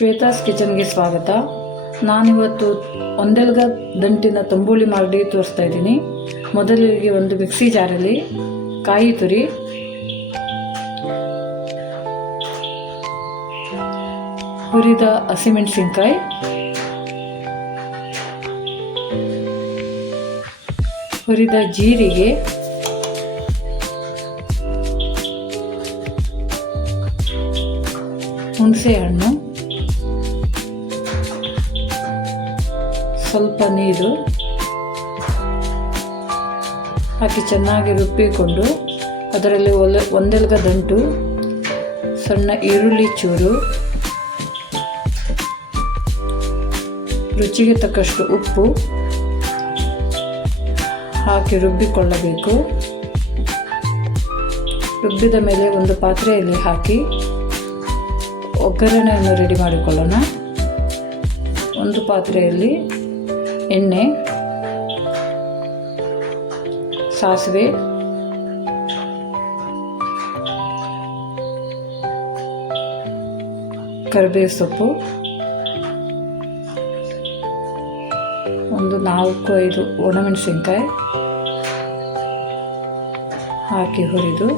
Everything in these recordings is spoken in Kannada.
ಶ್ವೇತಾಸ್ ಕಿಚನ್ಗೆ ಸ್ವಾಗತ. ನಾನಿವತ್ತು ಒಂದೆಲ್ಗ ದಂಟಿನ ತಂಬುಳಿ ಮಾಡಿ ತೋರಿಸ್ತಾ ಇದ್ದೀನಿ. ಮೊದಲಿಗೆ ಒಂದು ಮಿಕ್ಸಿ ಜಾರಲ್ಲಿ ಕಾಯಿ ತುರಿ, ಹುರಿದ ಹಸಿಮೆಣಸಿನ್ಕಾಯಿ, ಹುರಿದ ಜೀರಿಗೆ, ಹುಣಸೆ ಹಣ್ಣು, ಸ್ವಲ್ಪ ನೀರು ಹಾಕಿ ಚೆನ್ನಾಗಿ ರುಬ್ಬಿಕೊಂಡು ಅದರಲ್ಲಿ ಒಂದೆಲ್ಗ ದಂಟು, ಸಣ್ಣ ಈರುಳ್ಳಿ ಚೂರು, ರುಚಿಗೆ ತಕ್ಕಷ್ಟು ಉಪ್ಪು ಹಾಕಿ ರುಬ್ಬಿಕೊಳ್ಳಬೇಕು. ರುಬ್ಬಿದ ಮೇಲೆ ಒಂದು ಪಾತ್ರೆಯಲ್ಲಿ ಹಾಕಿ ಒಗ್ಗರಣೆಯನ್ನು ರೆಡಿ ಮಾಡಿಕೊಳ್ಳೋಣ. ಒಂದು ಪಾತ್ರೆಯಲ್ಲಿ ಎಣ್ಣೆ, ಸಾಸಿವೆ, ಕರಿಬೇವು ಸೊಪ್ಪು, ಒಂದು 4-5 ಒಣಮೆಣಸಿನ್ಕಾಯಿ ಹಾಕಿ ಹುರಿದು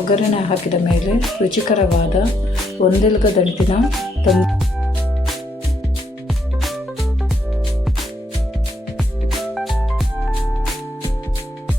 ಒಗ್ಗರಣೆ ಹಾಕಿದ ಮೇಲೆ ರುಚಿಕರವಾದ ಒಂದೆಲ್ಗ ದಂಟಿನ